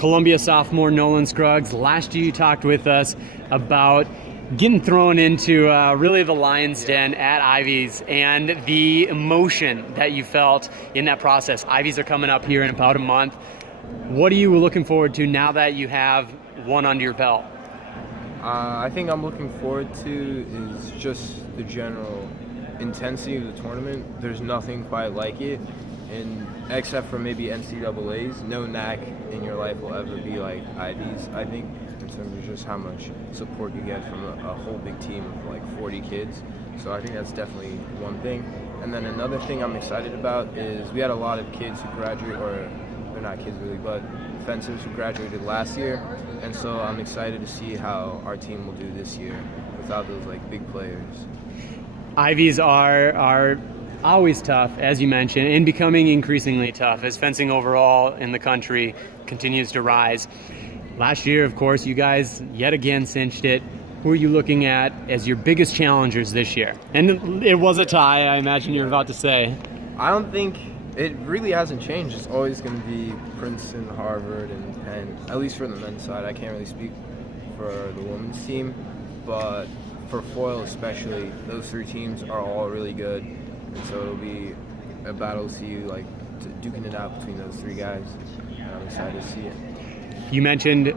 Columbia sophomore Nolen Scruggs. Last year you talked with us about getting thrown into really the lion's den at Ivies and the emotion that you felt in that process. Ivies are coming up here in about a month. What are you looking forward to now that you have one under your belt? I think I'm looking forward to is just the general intensity of the tournament. There's nothing quite like it, and except for maybe NCAAs, no NAC in your life will ever be like Ivies, I think, in terms of just how much support you get from a whole big team of like 40 kids. So I think that's definitely one thing. And then another thing I'm excited about is we had a lot of kids who graduated, or they're not kids really, but fencers who graduated last year, and so I'm excited to see how our team will do this year without those like big players. Ivies are always tough, as you mentioned, and becoming increasingly tough as fencing overall in the country continues to rise. Last year, of course, you guys yet again cinched it. Who are you looking at as your biggest challengers this year? And it was a tie, I imagine you're about to say. I don't think it really hasn't changed. It's always going to be Princeton, Harvard, and Penn, at least for the men's side. I can't really speak for the women's team, but for foil especially, those three teams are all really good, and so it'll be a battle to see you like duking it out between those three guys, and I'm excited to see it. You mentioned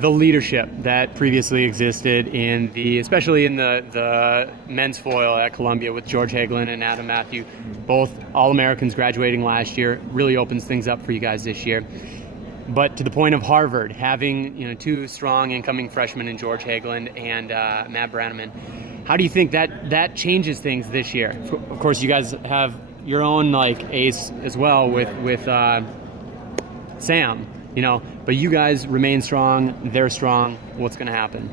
the leadership that previously existed in especially in the men's foil at Columbia with George Hagelin and Adam Matthew, both All-Americans graduating last year. Really opens things up for you guys this year. But to the point of Harvard having two strong incoming freshmen in George Hagelin and Matt Branneman, how do you think that changes things this year? Of course, you guys have your own like ace as well with Sam. But you guys remain strong, they're strong. What's going to happen?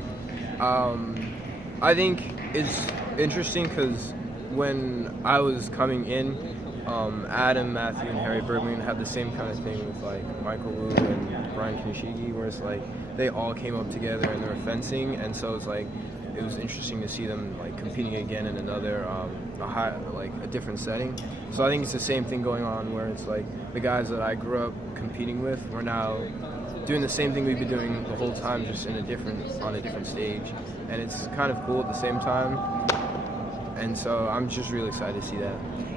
I think it's interesting because when I was coming in, Adam, Matthew, and Harry Bergman had the same kind of thing with like Michael Wu and Brian Kinishigi, where it's like they all came up together and they were fencing, and so it's like it was interesting to see them like competing again in another a different setting. So I think it's the same thing going on where it's like the guys that I grew up competing with, we're now doing the same thing we've been doing the whole time, just on a different stage, and it's kind of cool at the same time. And so I'm just really excited to see that.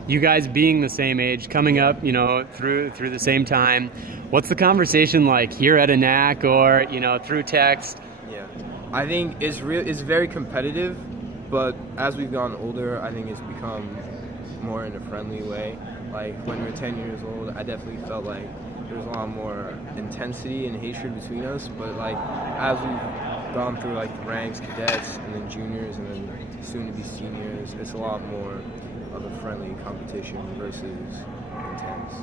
You guys being the same age, coming up, through the same time, what's the conversation like here at a NAC or through text? Yeah, I think it's very competitive, but as we've gotten older, I think it's become more in a friendly way. Like when we were 10 years old, I definitely felt like there was a lot more intensity and hatred between us, but like as we've gone through like the ranks, cadets, and then juniors, and then soon to be seniors, it's a lot more of a friendly competition versus intense.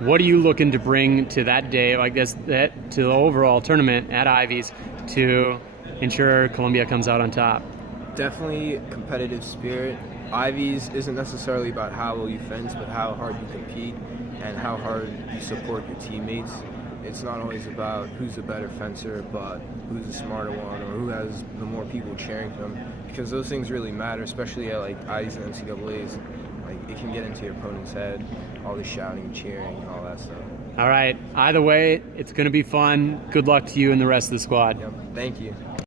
What are you looking to bring to that day, I guess, to the overall tournament at Ivies to ensure Columbia comes out on top? Definitely competitive spirit. Ivies isn't necessarily about how well you fence, but how hard you compete and how hard you support your teammates. It's not always about who's a better fencer, but who's the smarter one or who has the more people cheering for them, because those things really matter, especially at like Ivies and NCAAs. Like it can get into your opponent's head, all the shouting, cheering, and all that stuff. All right. Either way, it's going to be fun. Good luck to you and the rest of the squad. Yep. Thank you.